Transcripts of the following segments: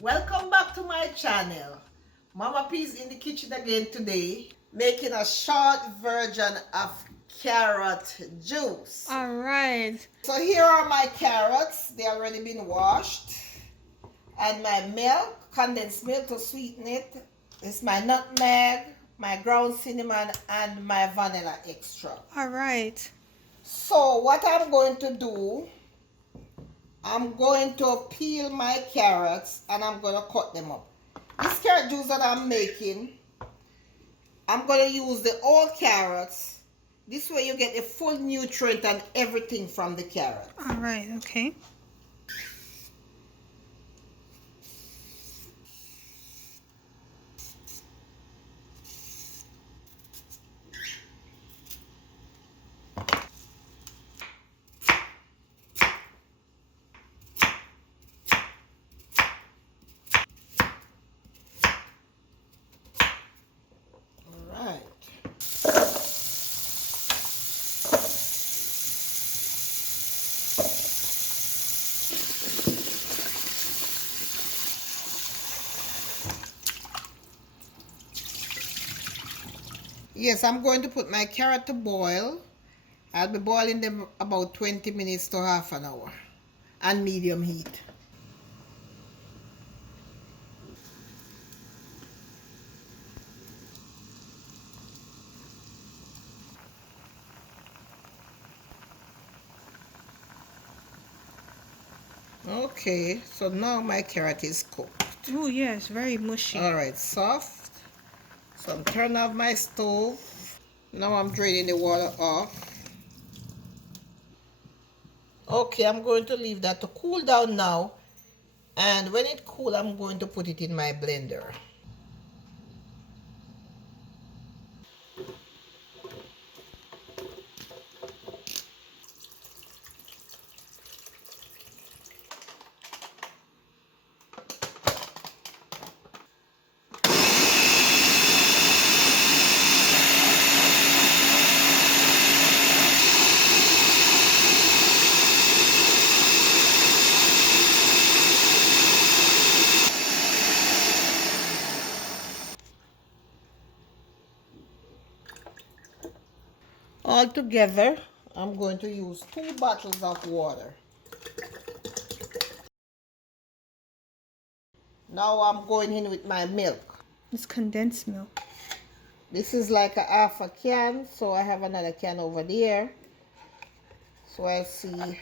Welcome back to my channel. Mama P is in the kitchen again today, making a short version of carrot juice. All right. So here are my carrots. They already been washed. And my milk, condensed milk to sweeten it. It's my nutmeg, my ground cinnamon, and my vanilla extract. All right. So what I'm going to do, I'm going to peel my carrots and I'm going to cut them up. This carrot juice that I'm making, I'm going to use the old carrots. This way you get the full nutrient and everything from the carrot. All right. Okay. Yes, I'm going to put my carrot to boil. I'll be boiling them about 20 minutes to half an hour on medium heat. Okay, so now my carrot is cooked. Oh, yeah, it's very mushy. All right, soft. So I'm turning off my stove. Now I'm draining the water off. Okay, I'm going to leave that to cool down now. And when it cools, I'm going to put it in my blender. All together, I'm going to use 2 bottles of water. Now I'm going in with my milk. It's condensed milk. This is like a half a can, so I have another can over there. So I see,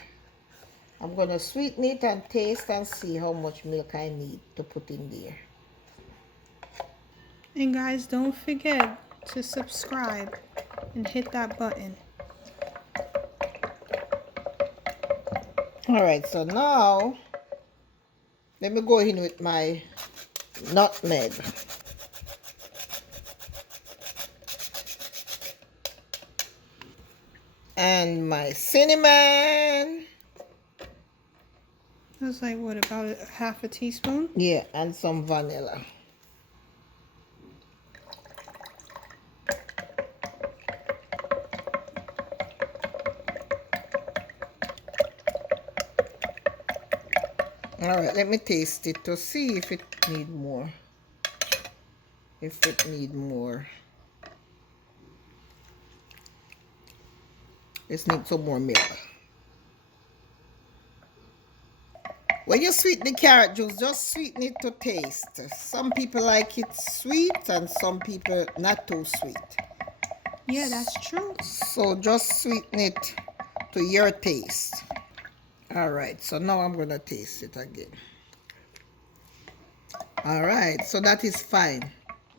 I'm going to sweeten it and taste and see how much milk I need to put in there. And guys, don't forget to subscribe and hit that button. All right, so now let me go in with my nutmeg. And my cinnamon. That's like, what, about a half a teaspoon? Yeah, and some vanilla. All right, let me taste it to see if it need more. If it need more. This needs some more milk. When you sweeten the carrot juice, just sweeten it to taste. Some people like it sweet and some people not too sweet. Yeah, that's true. So just sweeten it to your taste. All right, so now I'm going to taste it again. All right, so that is fine.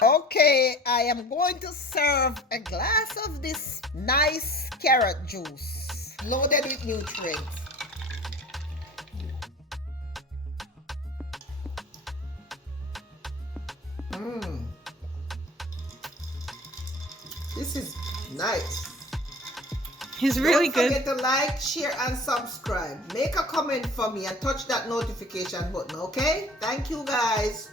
Okay, I am going to serve a glass of this nice carrot juice, loaded with nutrients. This is nice. It's really good. Don't forget to like, share, and subscribe. Make a comment for me and touch that notification button, okay? Thank you, guys.